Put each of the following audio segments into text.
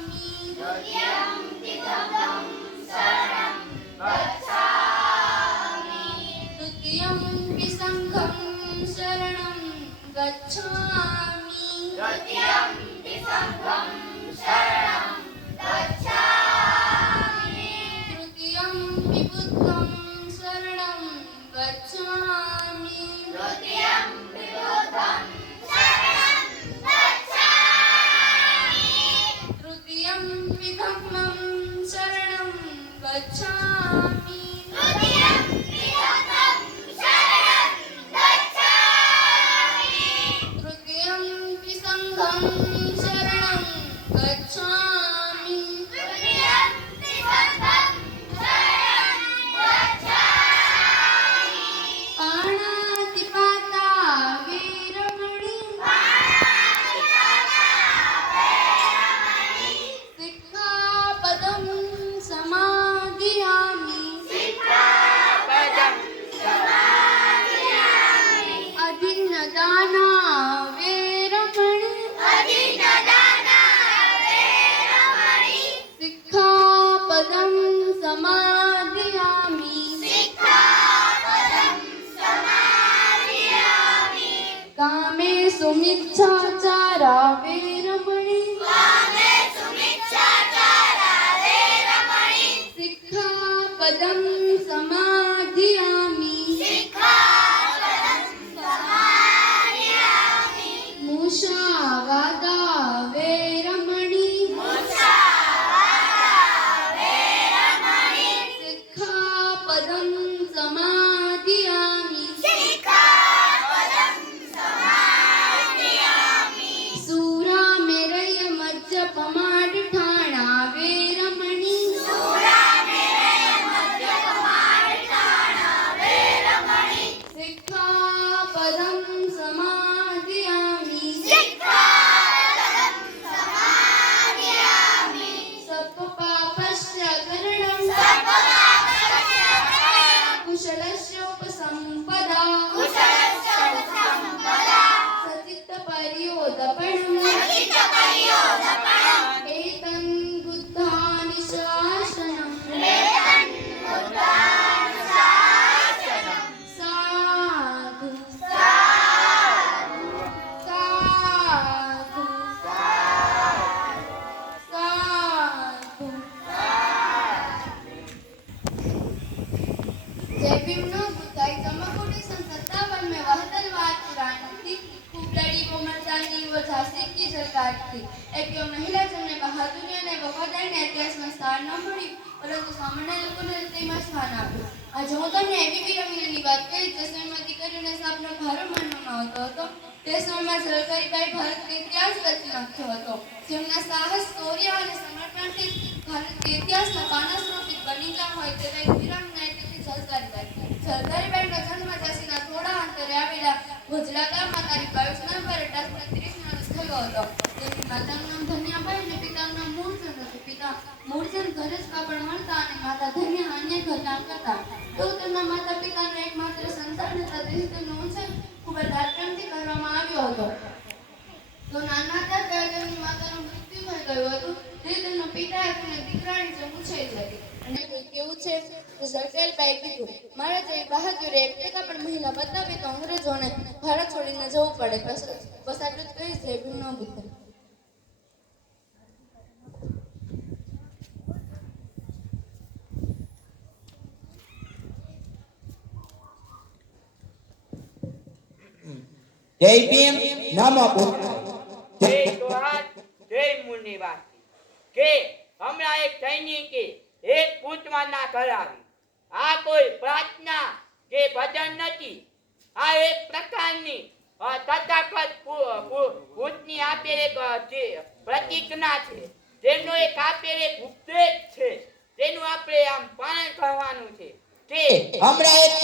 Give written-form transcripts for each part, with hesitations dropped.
द्वितीयं तीर्थं शरणं गच्छामि तृतीयं संघं शरणं गच्छामि तृतीयं संघं शरणं गच्छामि तृतीयं बुद्धं शरणं गच्छामि तृतीयं बुद्धं शरणं गच्छामि तृतीयं धम्मं शरणं गच्छामि तृतीयं धम्मं शरणं गच्छामि तृतीयं संघं शरणं गच्छामि तृतीयं संघं शरणं गच्छामि पाणातिपाता वीरमणि सिक्खापदं समादियामि अधिनदाना वीरमणि सिक्खापदं समादियामि कामे सुमिच्छाचारा वीरमणि सिक्खापदं समादियामि मुषावादा वीरमणि सिक्खापदं समादियामि सूरामेरय मज्जपमाड ठाणा वीरमणि सिक्खापदं समादियामि सप्पपापश्च करणं कुशलस्योपसम्पदा सचित्तपर्योदपणम् एतं बुद्धानि शासनम् साधु साधु साधु जय भीमनो बुद्धाई जमाकोटी सन 57 में वहदलवाद पुरानी थी खूब लड़ी वो मर्दानी वो झांसी की सरकार थी एक यो महिला જેમને બહાદુરી અને વફાદારીના ઇતિહાસમાં સ્થાન ન મળ્યું પરંતુ સામાન્ય લોકોને તેમાં સ્થાન આપ્યું આજે હું તમને એવી વીરમણીની વાત કહીશ જે સમયમાં દીકરીઓને સાપનો ભારો માનવામાં આવતો હતો તે સમયમાં ઝલકારીબાઈ ભારતનો ઇતિહાસ રચી નાખ્યો હતો જેમના સાહસ શૌર્ય અને સમર્પણથી ભારતીય ઇતિહાસના પાના સ્વરૂપિત બની ગયા હોય તેવા એક વીરાંગના એટલે ઝલકારીબાઈનો જન્મ ઝાંસીના થોડા અંતરે આવેલા ભોજલા ગામમાં તારીખ 22 નવેમ્બર 1830ના રોજ થયો હતો. તેમની માતાનું નામ ધન્યાબાઈ અને પિતાનું નામ મૂળચંદ હતું. પિતા મૂળચંદ ઘરે જ કાપડ વણતા અને માતા ધન્ય અન્ય ઘરકામ કરતા. તો તેમના માતા પિતાનો એકમાત્ર સંતાન હતા તેથી તેમનો ઉછેર ખૂબ જ લાડપ્રેમથી કરવામાં આવ્યો હતો. તો નાના હતા ત્યારે તેમની માતાનું મૃત્યુ થઈ ગયું હતું તે તેમનો પિતા તેમને દીકરાની જેમ ઉછેરી હતી. અને કેવું છે કે ઝલકારીબાઈએ કીધું મારા જેવી બહાદુરી એક ટકા પણ મહિલા બતાવે તો અંગ્રેજોને ભારત છોડીને જવું પડે. બસ આટલું જ કહીશ. જય ભીમનો બુદ્ધ. જય ભીમ નમો બુદ્ધ. જય જોહાર જય મુનિવાસ. કે હમણાં એક સૈનિકે એક પૂતવાના કરાવી. આ કોઈ પ્રાર્થના કે ભજન નથી. આ એક પ્રકારની તથાગત ભૂતની આપેલ એક પ્રતિજ્ઞા છે. તેનો એક આપેલ એક ઉપદેશ છે. તેનું આપણે આમ પાલન કરવાનું છે. કે હમણાં એક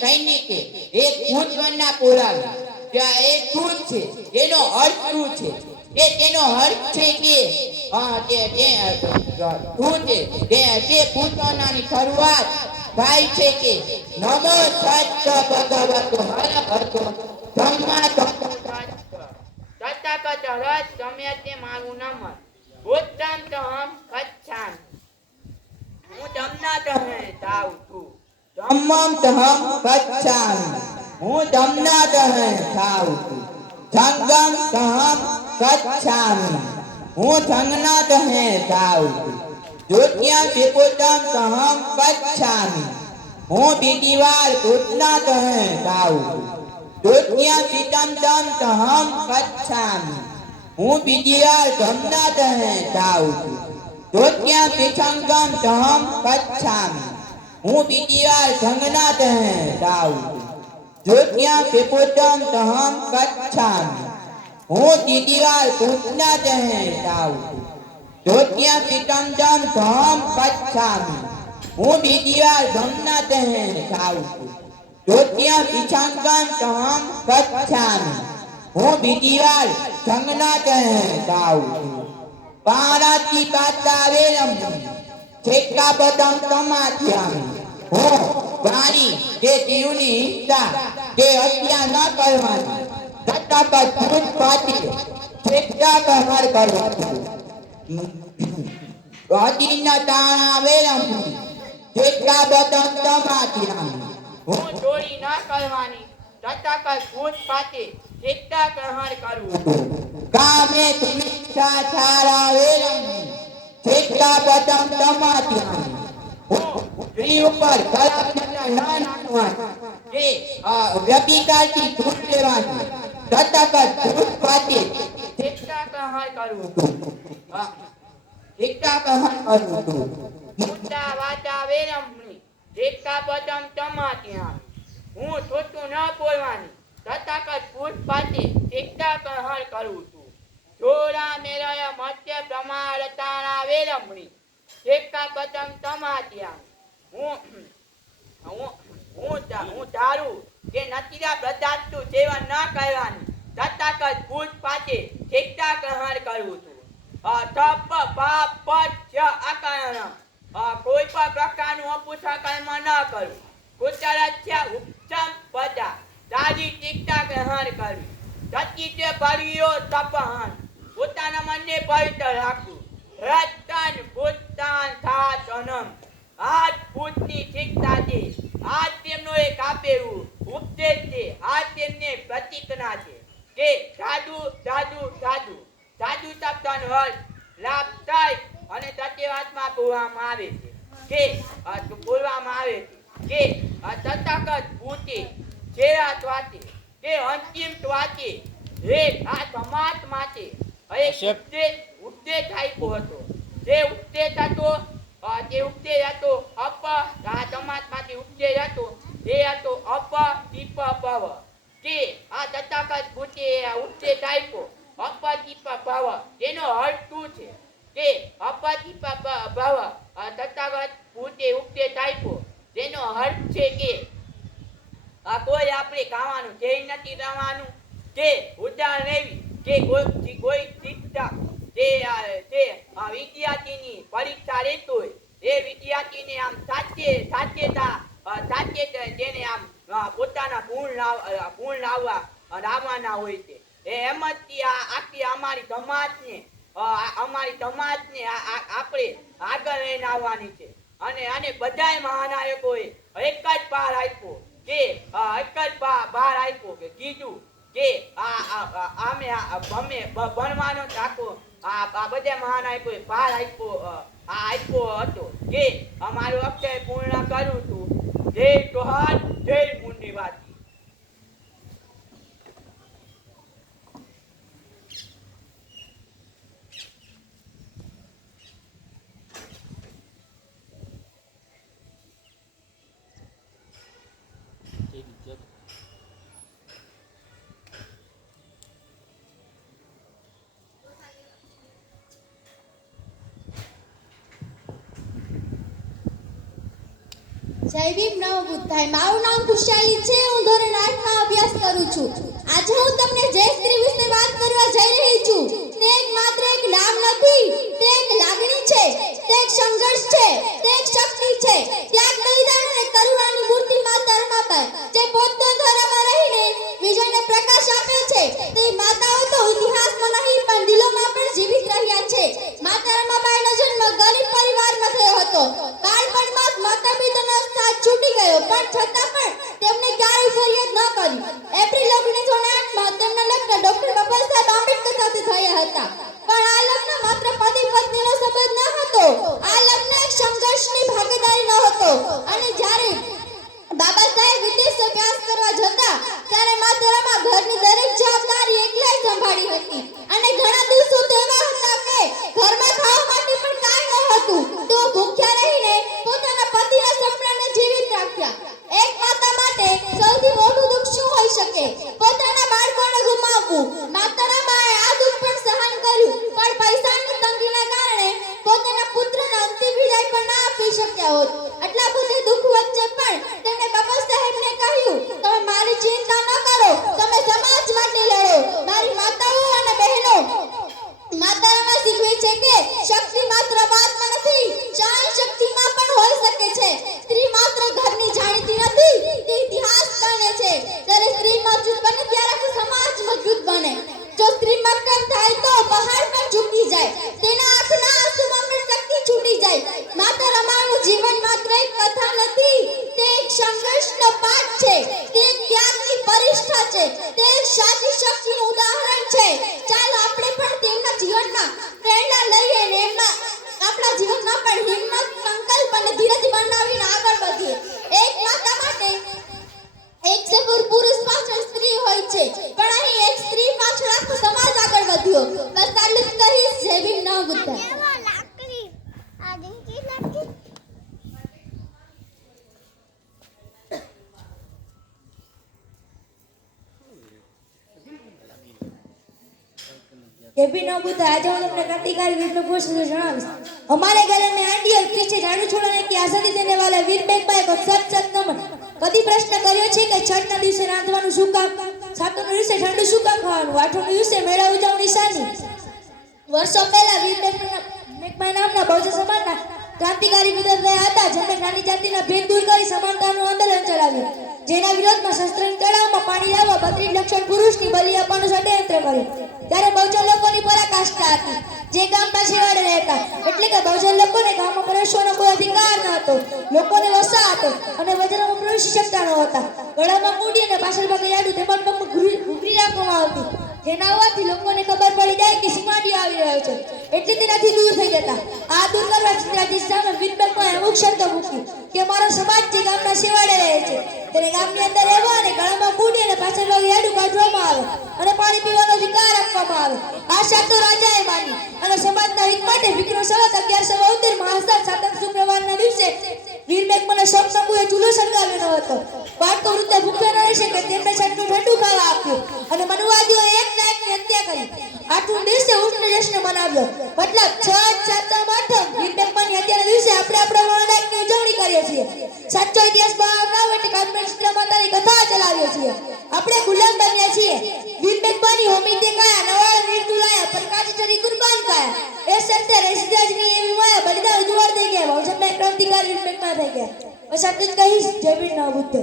સૈનિકે એક ભૂતવાના પુરાવી. ત્યાં એક ભૂત છે. એનો અર્થ શું છે? કે તેનો અર્થ છે કે તે ભૂતવાનાની શરૂઆત થાય છે કે નમો સત્ય ભગવતો હરહતો ધમ્મા તથા તથાગત રસ ગમે તે મારું નમન ઉત્તમ તહમ કચ્છાન હું જમના તહે જાઉં છું ધમ્મમ તહમ ગચ્છામિ હું જમના તહે જાઉં છું સંગમ તહમ ગચ્છામિ હું સંગના તહે જાઉં છું દ્વિતીયમ વિપુતમ તહમ ગચ્છામિ હું બીજી વાર ભૂતના તહે જાઉં છું દ્વિતીયમ વિતમતમ તહમ ગચ્છામિ હું બીજી વાર ધમના તહે જાઉં છું દ્વિતીયમ વિસંગમ તહમ ગચ્છામિ હું બીજી વાર સંગના તહે જાઉં છું દ્વિતીયમ વિપુતમ તહમ ગચ્છામિ હું ત્રીજી વાર ભૂતના તહે જાઉં છું દ્વિતીયમ વિતમતમ તહમ ગચ્છામિ હું બીજી વાર ધમના તહે જાઉં છું દ્વિતીયમ વિસંગમ તહમ ગચ્છામિ હું બીજી વાર સંગના તહે જાઉં છું પારાતી પાતા વેરમ છેકા બદમ તમાત્યામિ હું વાણી કે જીવની હિંસા કે હત્યા ન કરવાની તથા ભૂત પાતી છેકા કહાર કરું છું અધીન તાણા વેરમ છેકા બદમ તમાત્યામિ હું ચોરી ન કરવાની તથાગત ભૂત પાતે એકતા ગ્રહણ કરવું કામે તુમિચ્છા ચારા વેરમ છેકા બદમ તમાત્યામિ હું સ્ત્રી ઉપર ખરાબ નજર ન નાખવાની કે વ્યભિચારથી દૂર રહેવાની તથાગત ભૂત પાતી એકતા ગ્રહણ કરવું એકતા કહાર કરું છું મુદ્દા વાચા વેરમણી એકતા પદમ તમાત્યા હું છોટું ન બોલવાની તથાગત ભૂત પાતે એકતા ગ્રહણ કરું છું જોરા મેરય મધ્ય પ્રમાણતાના વેરમણી એકતા પદમ તમાત્યા હું ધારું કે નતીરા પદાર્થનું સેવન ન કરવાની તથાગત ભૂત પાતે એકતા ગ્રહણ કરું છું તપ પાપ પચ અકરણ કોઈ પણ પ્રકારનું અપુષકર્મ ન કરું કુતરસ્ય ઉત્તમ પદા દાદી ટીકતા ગ્રહણ કરવી સચિતે ભર્યો તપહન પોતાના મનને પવિત્ર રાખવું રતન ભૂતાન થાતનમ આ ભૂતની શિક્ષા છે આ તેમનો એક આપેલું ઉપદેશ છે આ તેમને પ્રતિજ્ઞા છે કે સાધુ સાધુ સાધુ સાધુ શબ્દનો અર્થ લાભ થાય અને સત્યવાદમાં બોલવામાં આવે છે કે બોલવામાં આવે છે કે તથાગત ભૂતે છેરા ત્વાતે કે અંતિમ ત્વાતે એક આ સમાજ માટે એક ઉપદેશ આપ્યો હતો જે ઉપદેશ હતો અપ આ સમાજ માટે ઉપદેશ હતો એ હતો અપ દીપ ભવ કે આ તથાગત ભૂતે ઉપદેશ આપ્યો અપદીપ ભવ તેનો અર્થ શું છે કે અપદીપ ભવ તથાગત ભૂતે ઉપદેશ આપ્યો તેનો અર્થ છે કે આ કોઈ આપણે ખાવાનું છે નથી રવાનું કે ઉદાહરણ એવી કે કોઈ શિક્ષક જે વિદ્યાર્થીની પરીક્ષા લેતો હોય એ વિદ્યાર્થીને આમ સાચે જેને આમ પોતાના ગુણ લાવવાના હોય છે એમ જ આખી અમારી સમાજને આપણે આગળ લઈને આવવાની છે અને બધાય મહાનાયકોએ એક જ ભાર આપ્યો કે કીધું કે અમે ભણવાનો રાખો આ બધા મહાનાયકોએ ભાર આપ્યો હતો કે અમારું અક્ષય પૂર્ણ કરું છું જય જોહાર જય મુનિવાસી જૈવિક નવબુદ્ધાય મારું નામ ખુશાલી છે હું ધોરણ 8 માં અભ્યાસ કરું છું આજે હું તમને જે સ્ત્રી વિશે વાત કરવા જઈ રહી છું તે માત્ર એક નામ નથી તે એક લાગણી છે તે એક સંઘર્ષ છે તે એક શક્તિ છે ત્યાગ બલિદાન અને કરુણાની મૂર્તિ માતા રમાબાઈ જે પોતે ધરામાં રહીને વિજયને પ્રકાશ આપે છે તે માતાઓ તો ઇતિહાસમાં હતી અને ઘણા દિવસો તો એવા હતા કે ઘરમાં ખાવા માટે પણ કાંઈ ન હતું. તો ભૂખ્યા રહીને પોતાના પતિના સપનાને જીવિત રાખ્યા. એક માતા માટે સૌથી મોટું દુઃખ શું હોઈ શકે? પોતાના બાળકોને ગુમાવવું. માતા રમાએ આ દુઃખ પણ સહન કર્યું, પણ પૈસાની તંગીના કારણે પોતાના પુત્રને અંતિમ વિદાય પણ ના આપી શક્યા હોત. આટલા બધા દુઃખ વચ્ચે પણ તેમણે બાબા સાહેબને કહ્યું, તમે મારી ચિંતા ન કરો, તમે સમાજ માટે લડો. મારી માતાઓ અને બહેનો, માતા રમા શીખવે છે કે શક્તિ માત્ર વાતમાં નથી, ચાલ શક્તિમાં પણ હોઈ શકે છે. સ્ત્રી માત્ર ઘરની જાણીતી નથી, તે ઇતિહાસ બને છે. જ્યારે સ્ત્રી મજબૂત બને ત્યારે આખો સમાજ મજબૂત બને. જો સ્ત્રી મક્કમ થાય તો પહાડ પણ ઝૂકી જાય, તેના આંખના આંસુમાં પણ શક્તિ છૂટી જાય. માતા રમાનું જીવન માત્ર એક કથા નથી, તે એક સંઘર્ષનો પાઠ છે, તે એક ત્યાગની પરીક્ષા છે, તે એક સાચી શક્તિનું ઉદાહરણ છે. ચાલો આપણે પણ તેમના જીવનમાં પ્રેરણા લઈએ અને એમના આપણા જીવનમાં પણ હિંમત, સંકલ્પ અને ધીરજ બનાવીને આગળ વધીએ. એક માતા માટે એક સફળ પુરુષ પાછળ સ્ત્રી હોય છે, પણ અહીં એક સ્ત્રી પાછળ આખો સમાજ આગળ વધ્યો. બસ આટલું જ કહીશ. જય ભીમ, નવ બુદ્ધાય. ये भी ना बुद्ध आज हम अपने क्रांतिकारी वीर को से जनाविश। हमारे गले में आंटी और पीछे झाड़ू छोड़ने की आजादी देने वाले वीर बेगबाई को सत नमन। कभी प्रश्न કર્યો છે કે છઠના દિવસે રાંધવાનું શું કામ, સાતમના દિવસે ઠંડુ શું કામ ખાવાનું, આઠમના દિવસે મેળા ઉજવણી શાની? વર્ષો પહેલા વીર બેગબાઈ નામના બહુજન સમાજના ક્રાંતિકારી લીડર રહ્યા હતા, જેમણે નાની જાતિના ભેદ દૂર કરી સમાનતાનું આંદોલન ચલાવ્યું, જેના વિરોધમાં શસ્ત્રની તળાવમાં પાણી લાવવા 32 લક્ષણ પુરુષની બલિ આપવાનું ષડયંત્ર કર્યું. ત્યારે બહુજન લોકોની પરાકાષ્ઠા હતી, જે ગામના છેવાડે રહેતા, એટલે કે બહુજન લોકોને ગામમાં પ્રવેશવાનો કોઈ અધિકાર ન હતો. લોકોને વસા હતો અને વજરામાં પ્રવેશી શકતા ન હતા. ગળામાં મૂડી અને પાછળ ભાગે યાડું તેમજ પગમાં ઘૂઘરી રાખવામાં આવતી, જેના હોવાથી લોકોને ખબર પડી જાય કે સીમાડીઓ આવી રહ્યો છે, એટલે તેનાથી દૂર થઈ જતા. આ દૂર કરવા ચિત્રાજી સામે વીર બેગબાઈએ અમુક શરતો મૂકી કે મારો સમાજ જે ગામના છેવાડે રહે છે તેને ગામની અંદર રહેવા અને ગળામાં મૂડી અને પાછળ ભાગે યાડું કાઢવામાં આવે અને પાણી પીવાનો અધિકાર આપવામાં આવે. આ શરતો રાજાએ માની અને સમાજના હિત માટે વિક્રમ સંવત 1172 માં આષાઢ સાતમ શુક્રવારના દિવસે વીર બેગબાઈને સપનકુએ ચૂલો સળગાવ્યો હતો. બાળકો વૃદ્ધ ભૂખ્યા ન રહી શકે તેમને છઠનું ઠંડુ ખાવા આપ્યું અને મનુવાદીઓએ એકના એકની હત્યા કરી. આઠમા દિવસે ઉષ્ણ જશ્ન મનાવ્યો. મતલબ છઠ, સાતમ, આઠમ વીર બેગબાઈની હત્યાના દિવસે આપણે આપણા મહાનાયકની ઉજવણી કરીએ છીએ. સાચો ઇતિહાસ બહાર લાવો એટલે કાશ્મીર ચિત્ર માતાની કથા ચલાવીએ છીએ. આપણે ગુલામ બન્યા છીએ. વીર બેગબાઈની હોમી તે કાયા, નવાળ નિર્દુ લાયા, પ્રકાશ ચરી કુરબાન કાયા. એ શરતે રેસિદાજની એવી માયા બલિદાન ઉજવાડ થઈ ગયા. વંશમાં ક્રાંતિકારી વીર બેગબાઈ થઈ ગયા. બસ આટલું જ કહીશ. જય વીર નવ બુદ્ધ.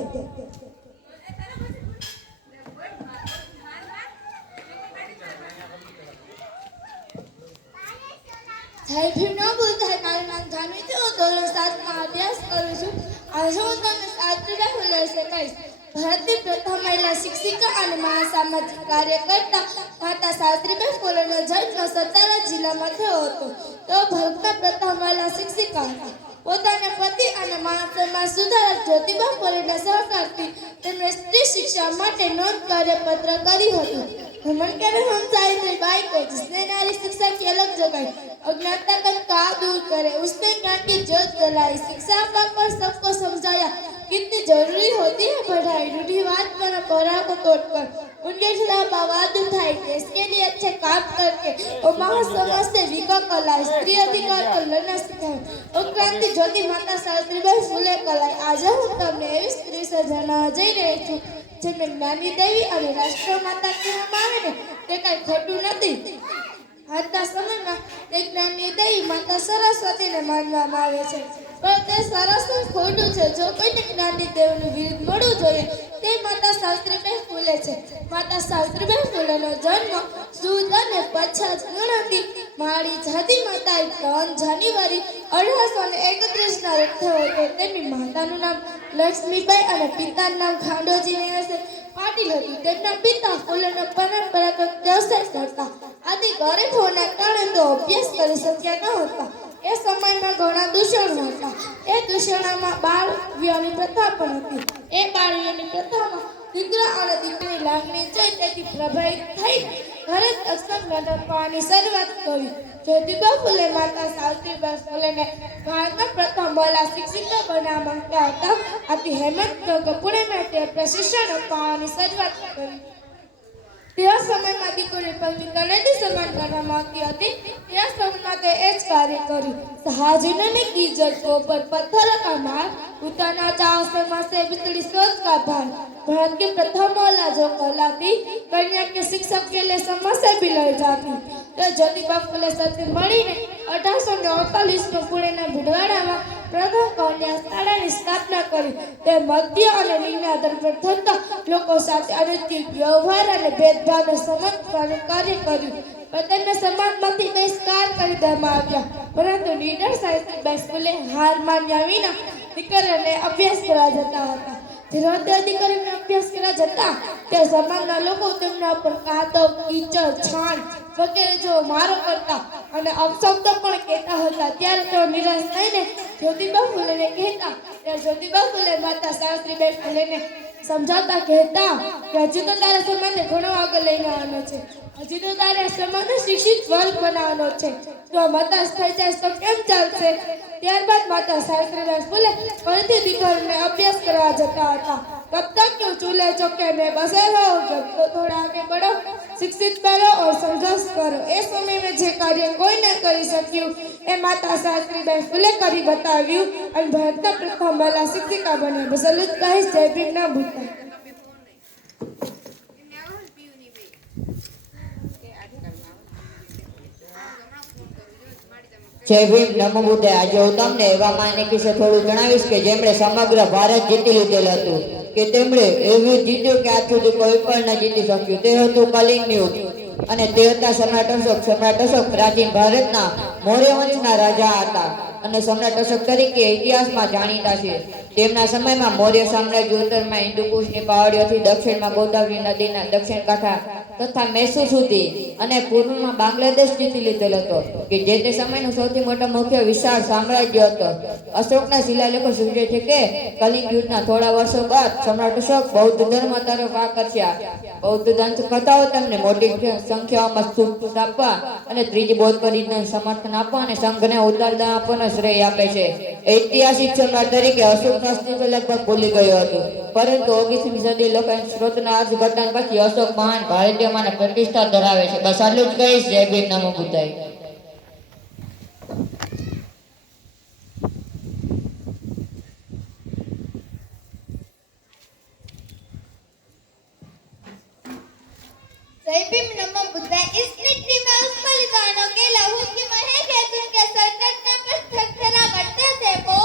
જય ભીમ, નવ બુદ્ધાય. મારું નામ જાનવી છે. હું ધોરણ 7 માં અભ્યાસ કરું છું. આજે હું તમને સાવિત્રીબાઈ ફૂલે વિશે કહીશ. ભારતની પ્રથમ મહિલા શિક્ષિકા અને મહાસામાજિક કાર્યકર્તા માતા સાવિત્રીબાઈ ફૂલેનો જન્મ સતારા જિલ્લામાં થયો હતો. તેઓ ભારતના પ્રથમ મહિલા શિક્ષિકા હતા. પોતાના પતિ અને માનવ સમાજ સુધારક જ્યોતિબા ફૂલેના સહકારથી તેમણે સ્ત્રી શિક્ષા માટે નોંધ કાર્યપત્ર કર્યું હતું. भ्रमण करे हम सावित्रीबाई को, जिसने नारी शिक्षा की अलग जगाई, अज्ञानता का काव दूर करे, उसने ज्ञान की ज्योत जलाई, शिक्षा पाकर सबको समझाया कितनी जरूरी होती है पढ़ाई, रूढ़िवाद पर परा को तोड़कर उनके खिलाफ आवाज उठाई, देश के लिए अच्छे काम करके और महासमाज से विकास लाई, स्त्री अधिकार को लड़ना सिखाया और क्रांति ज्योति माता सावित्रीबाई फूले कलाई. આજે હું તમને એવી સ્ત્રી से જણાવવા જઈ રહી છું જેમને જ્ઞાની દેવી અને રાષ્ટ્રમાતા કહેવામાં આવે ને તે કઈ ખોટું નથી. આજના સમયમાં એક જ્ઞાની દેવી માતા સરસ્વતીને માનવામાં આવે છે, પણ તે સરસ્વતી ખોટું છે. જો કોઈને જ્ઞાની દેવીનું બિરુદ મળવું જોઈએ તે માતા સાવિત્રીબાઈ ફૂલે છે. માતા સાવિત્રીબાઈ ફૂલેનો જન્મ સુદ અને પછાત ગણાતી માળી જાતિ માતાએ 3 જાન્યુઆરી 1831 ના રોજ થયો હતો. તેમની માતાનું નામ લક્ષ્મીબાઈ અને પિતાનું નામ ખાંડોજી પાટીલ હતું. તેમના પિતા ફૂલેનો પરંપરાગત વ્યવસાય કરતા. આથી ગરીબ હોવાના કારણે તો અભ્યાસ કરી શક્યા ન હતા. એ સમયમાં ઘણા દૂષણો હતા. એ દૂષણોમાં બાળ વિવાહની પ્રથા પણ હતી. એ બાળ વિવાહની પ્રથામાં દીકરા અને દીકરીની લાગણી જોઈ તેથી પ્રભાવિત થઈ ઘરે જ અક્ષર લખવાની શરૂઆત કરી. જ્યોતિબા ફૂલે માતા સાવિત્રીબાઈ ફૂલેને ભારતના પ્રથમ મહિલા શિક્ષિકા બનાવવા માંગતા હતા. આથી હેમંતનગર પુણેમાં તે પ્રશિક્ષણ અપાવવાની શરૂઆત કરી. તે સમયમાં દીકરી પત્ની કનેથી સન્માન કરવામાં આવતી હતી. તે સમયમાં તે એ જ કાર્ય કર્યું. सहाजिन ने की जड़ को पर पत्थर का मार उतारना चाहो से मासे बिजली सोच का भार. भारत की प्रथम महिला जो कहलाती कन्या के शिक्षक के लिए समाज से भी लड़ जाती. तो ज्योतिबा फूले સાથે મળીને 1848 પુણેના ભીડવાડામાં પ્રથમ કન્યા શાળાની સ્થાપના કરી. તે મધ્ય અને નિમ્ન આધાર પર થતા લોકો સાથે અનૈતિક વ્યવહાર અને ભેદભાવને સમજવાનું કાર્ય કર્યું. તેમને સમાજમાંથી બહિષ્કાર કરી દેવામાં આવ્યા. પરંતુ નીડર સાવિત્રીબાઈ ફૂલે હાર માન્યા વિના દીકરીઓને અભ્યાસ કરવા જતા હતા. ધીરે દીકરીઓને અભ્યાસ કરવા જતા તે સમાજના લોકો તેમના ઉપર કાદવ, કીચડ, છાણ વગેરે જેવો મારો કરતા અને અપશબ્દો પણ કહેતા હતા. ત્યારે તેઓ નિરાશ થઈને જ્યોતિબા ફૂલેને કહેતા. ત્યારે જ્યોતિબા ફૂલે માતા સાવિત્રીબાઈ ફૂલેને સમજાવતા કહેતા કે હજી તો તારા સમાજને ઘણો આગળ લઈને આવવાનો છે. હજી તો તારે સમાજને શિક્ષિત વર્ગ બનાવવાનો છે. જો મતાશ થઈ જાય તો કેમ ચાલશે? ત્યારબાદ માતા સાવિત્રીબાઈ ફૂલે ફરીથી દીકરીને અભ્યાસ કરવા જતા હતા. तब तक क्यों चूल्हे चौके में बसे रहो, जब तो थोड़ा आगे बढ़ो, शिक्षित बनो और संघर्ष करो. એ समय में જે કાર્ય કોઈ ન કરી શક્યું એ માતા સાવિત્રીબાઈ ફૂલે કરી બતાવ્યું અને ભારતના પ્રથમ મહિલા શિક્ષિકા બન્યા. બસ એટલું જ કહીશ. જય ભીમ ના ભૂલતા. જય ભીમ નમો બુદ્ધાય. આજે હું તમને એવા માનવ વિશે થોડું જણાવીશ કે જેમણે સમગ્ર ભારત જીતી લીધેલું હતું, કે તેમણે એવું જીત્યું કે આજ સુધી કોઈ પણ ન જીતી શક્યું. તે હતું કલિંગ યુદ્ધ અને તે હતા સમ્રાટ અશોક. સમ્રાટ અશોક પ્રાચીન ભારતના મૌર્ય વંશના રાજા હતા અને સમ્રાટ અશોક તરીકે ઇતિહાસમાં જાણીતા છે. તેમના સમયમાં મૌર્ય સામ્રાજ્ય ઉત્તરમાં હિન્દુકુશની પહાડીઓથી દક્ષિણમાં ગોદાવરી નદીના દક્ષિણ કાંઠા તથા મૈસૂર સુધી અને પૂર્વમાં બાંગ્લાદેશ જીતી લીધેલો હતો, કે જે તે સમયનો સૌથી મોટો મુખ્ય વિશાળ સામ્રાજ્ય હતો. અશોકના શિલાલેખો સૂચવે છે કે કલિંગ યુદ્ધના થોડા વર્ષો બાદ સમ્રાટ અશોક બૌદ્ધ ધર્મ તરફ આકર્ષ્યા. બૌદ્ધ ગ્રંથ કથાઓ તેમને મોટી સંખ્યામાં સ્તૂપ સ્થાપવા અને ત્રીજી બૌદ્ધ પરિષદને સમર્થન આપવા અને સંઘને ઉદારતા આપવાનો શ્રેય આપે છે. ઐતિહાસિક સમ્રાટ તરીકે અશોકનું અસ્તિત્વ લગભગ ભૂલી ગયું હતું, પરંતુ 19મી સદી લોકોના સ્ત્રોતના અર્થઘટન પછી અશોક મહાન ભારતીયમાં પ્રતિષ્ઠા ધરાવે છે. બસ આટલું જ કહીશ. જય ભીમ નમો બુદ્ધાય. जय भीम नमो बुद्धाय. इस मिट्टी में उस बलिदानों के लहू की महक है जिनके संकटने पर थरथरा करते थे वो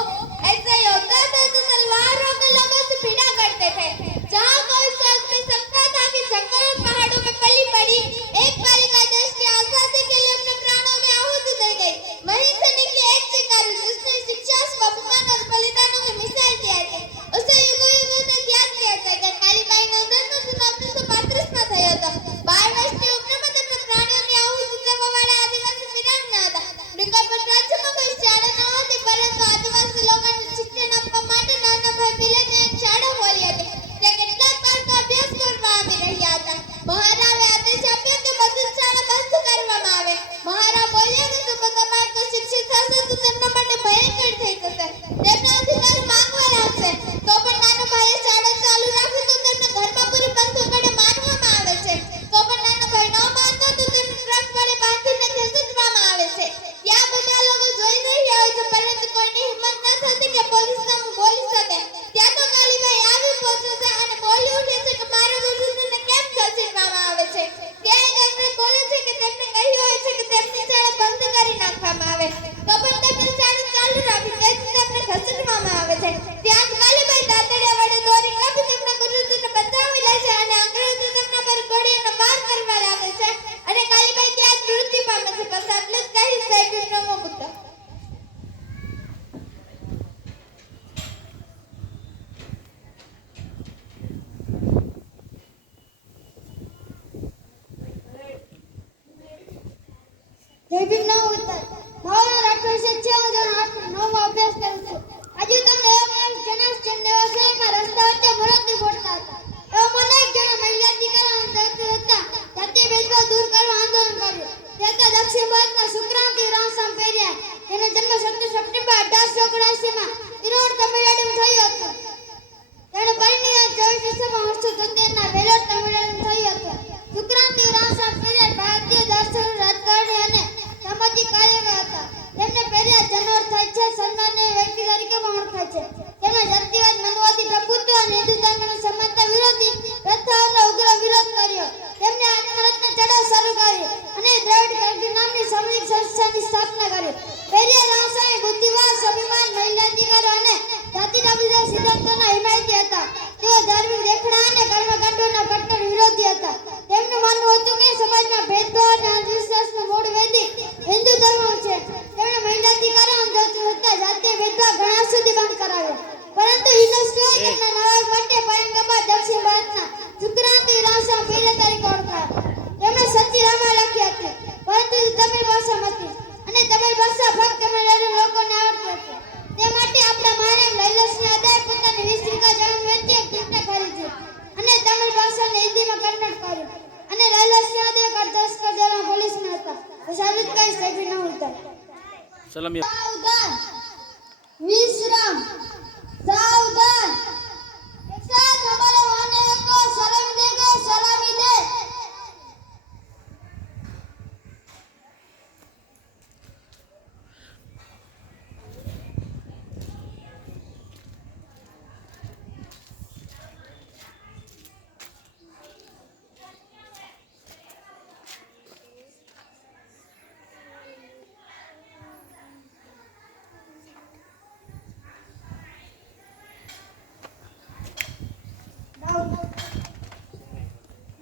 ऐसे योद्धा थे जो तलवारों के लोगों से भिड़ा करते थे. जहाँ कोई सोच नहीं सकता था कि जंगल और पहाड़ों में पली पड़ी एक बालिका देश की आजादी के लिए अपने प्राणों की आहुति दे गई. वहीं से निकली एक चिंगारी जिसने शिक्षा, स्वाभिमान और बलिदानों की मिसाल दिया है. उसे युगों युगों तक याद किया जाएगा. कालीबाईનો જન્મ 1935માં થયો હતો. 12 વર્ષની ઉંમરમાં તેમના પ્રાણોની આહુતિ દેવાવાળા આદિવાસી વીરાંગના હતા. મૃગાપટ રાજ્યમાં કોઈ શાળા ન હતી, પરંતુ આદિવાસી લોકોને શિક્ષણ આપવા માટે નાના ભાઈ મિલને એક શાળા ખોલી હતી. ત્યાં કેટલાક બાળકો અભ્યાસ કરવા આવી રહ્યા હતા. મહારાવે આદેશ આપ્યો કે બધી શાળા બંધ કરવામાં આવે. મહારાવ બોલ્યા કે જો બધા બાળકો શિક્ષિત થશે તો તેમના માટે ભયંકર થઈ જશે. તેમના અધિકાર માંગવા લાગશે. તો પણ નાનો ભાઈએ શાળા ચાલુ રાખી તો તેમને ઘરમાં પૂરી બંધ વડે મારવામાં આવે છે. તો પણ નાનો ભાઈ ન માનતો તો તેમને ટ્રક વડે બાંધીને ખેંચવામાં આવે છે. ત્યાં બધા લોકો જોઈ રહ્યા હોય છે, પરંતુ કોઈની હિંમત ન થતી કે પોલીસ સામે બોલી શકે. ત્યાં તો કાલીબાઈ આવી પહોંચે છે અને બોલી ઉઠે છે કે મારા વિરુદ્ધને કેમ ખસેડવામાં આવે છે. ત્યાં એક અંગ્રેજ બોલે છે કે તેમને કહ્યું હોય છે કે તેમની શાળા બંધ કરી નાખવામાં આવે, તો પણ તેમને શાળા ચાલુ રાખી તેથી તેમને ખસેડવામાં આવે છે. ત્યાં કાલીબાઈ દાતરડા વડે દોરી કાપી તેમના ગુરુજીને બચાવી લે છે અને અંગ્રેજો તેમના પર ગોળીઓનો વાર કરવા લાગે છે અને કાલીબાઈ ત્યાં જ મૃત્યુ પામે છે. બસ આટલું જ કહીશ. જય ભીમ નમો બુદ્ધાય. જય ભીમ નમો બુદ્ધાય. મારો રાઠોડ છે. હું ધોરણ 9માં અભ્યાસ કરું છું. આજે તમને એવો માણસ જણાવીશ જેમને એવા શહેરમાં રસ્તા વચ્ચે મુરબ્બી ફોડતા હતા. એવા મને એક જણા મહિલા અધિકારીઓના હતા. જાતીય ભેદભાવ દૂર કરવા થાય છે. તેમણે જાતિવાદ, મનુવાદી પ્રભુત્વ અને હિન્દુ ધર્મની સમાનતા વિરોધી પ્રથાઓનો ઉગ્ર વિરોધ કર્યો. તેમણે આત્મરત્ન ચળવળ શરૂ કરી અને દ્રવિડ કળજુગ નામની સામાજિક સંસ્થાની સ્થાપના કરી. પેરિયાર રામસ્વામી બુદ્ધિવાદ, સ્વાભિમાન, મહિલા અધિકારો અને જાતિના સિદ્ધાંતોના હિમાયતી હતા. તેઓ ધાર્મિક દેખડા અને કર્મકાંડોના કટ્ટર વિરોધી હતા. તેમનું માનવું હતું કે સમાજમાં ભેદભાવ અને અંધવિશ્વાસનું મૂળ વૈદિક હિન્દુ ધર્મ છે. તેમણે મહિલા અધિકારો અને જાતીય ભેદભાવ ઘણા સુધી બંધ કરાવ્યો. પરંતુ યુનેસ્કોએ તેમના નાયક માટે ઔરંગાબાદ દક્ષિણ ભારતના સુક્રાંતિ રામસ્વામી પેરિયાર તરીકે ઓળખાયા. તેમણે સતી રામા લખી હતી, પરંતુ તમિળ ભાષામાં હતી અને તમિળ ભાષા ફક્ત તમિળનાડુ લોકોને આવડતી હતી. તે માટે આપણા મહારાજ લૈલસિંહ યાદવે પોતાની 20 વીઘા જમીન વેચી એક તિર્થા ખરીદી અને તમિળ ભાષાને હિન્દીમાં કન્વર્ટ કર્યું. અને લૈલસિંહ યાદવે કરદાસકર દળના પોલીસમાં હતા. સાબિત કરી સભી ન ઉતર. સાવધાન, વિશ્રામ, सावधान, एक साथ हमारे वाहन को सलामी देंगे, सलामी दे।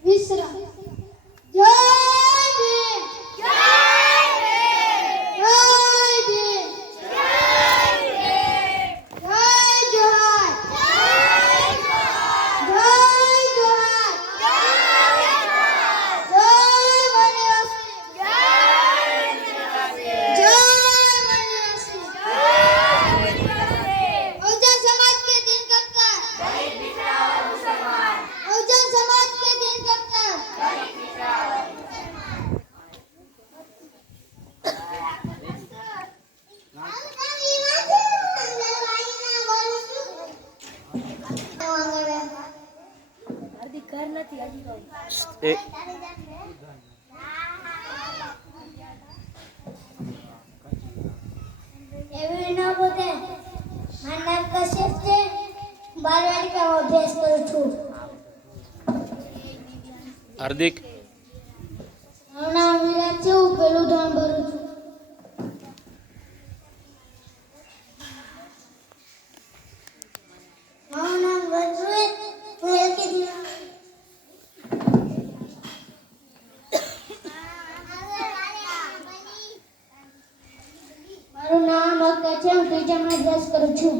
विश्राम। जय भीम, जय भीम, जय भीम, जय भीम, जय जोहार, जय जोहार, जय जोहार, जय जोहार, जय वनवासी, जय वनवासी, जय वनवासी, जय वनवासी। बहुजन समाज के दिन कब बहुजन समाज के दिन कब એવી ન બોલે. મારું નામ કશ્યપ છે. બાલવાટિકામાં અભ્યાસ કરું છું. હાર્દિક મારું નામ વિરાટ છે. હું પહેલું ધોરણ ભરું છું. મારું નામ વંશુ છે. હું એલકેજી મારું નામ અક્ષય છે. હું ત્રીજામાં અભ્યાસ કરું છું.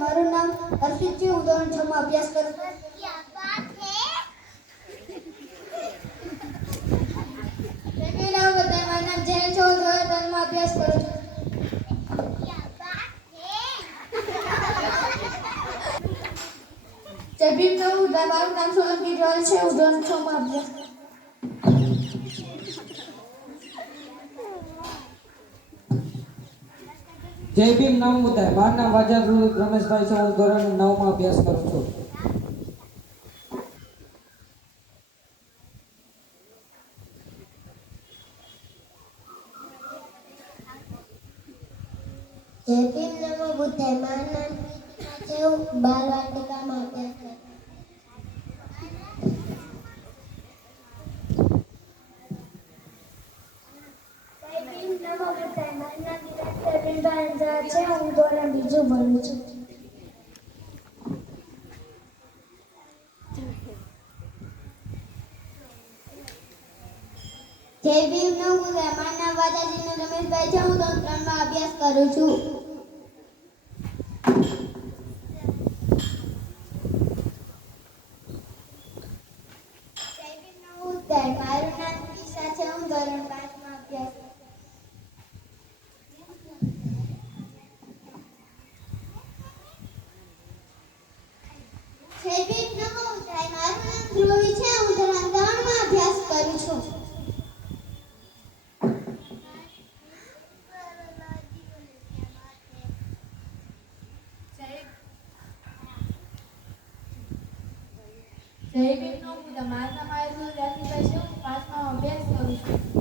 મારું નામ હર્ષિત છે. હું ધોરણ 6 માં અભ્યાસ કરું છું. મારું નામ જૈન છે. હું ધોરણ 3 માં અભ્યાસ કરું છું. મારું નામ સોલંકી જોલ છે. હું ધોરણ 6 માં અભ્યાસ કરું છું. જય ભીમ નામ બતાય. મારું નામ વાજા રમેશભાઈ છે. હું ધોરણ 9 માં અભ્યાસ કરું છું. જય ભીમ નમો બુદ્ધાય. મારું નામ છે. હું બાલવાટિકામાં અભ્યાસ કરું છું. જય ભીમ નમો બુદ્ધાય. મારું નામ વિરાટ છે. હું ધોરણ 2 ભણું છું. જય ભીમ નમો બુદ્ધાય. મારું નામ વાજાજી રમેશભાઈ છે. હું ધોરણ 3 માં અભ્યાસ કરું છું. જય ભીમ નમો બુદ્ધાય. મારું નામ કિશા છે. હું ધોરણ 5 માં અભ્યાસ કરું છું. જય ભીમ નમો બુદ્ધાય. મારું નામ ધ્રુવી છે. હું ધોરણ 3 માં અભ્યાસ કરું છું. જય ભીમ નમો બુદ્ધાય. મારું નામ આયુષ રાશિભાઈ છે. હું 5 માં અભ્યાસ કરું છું.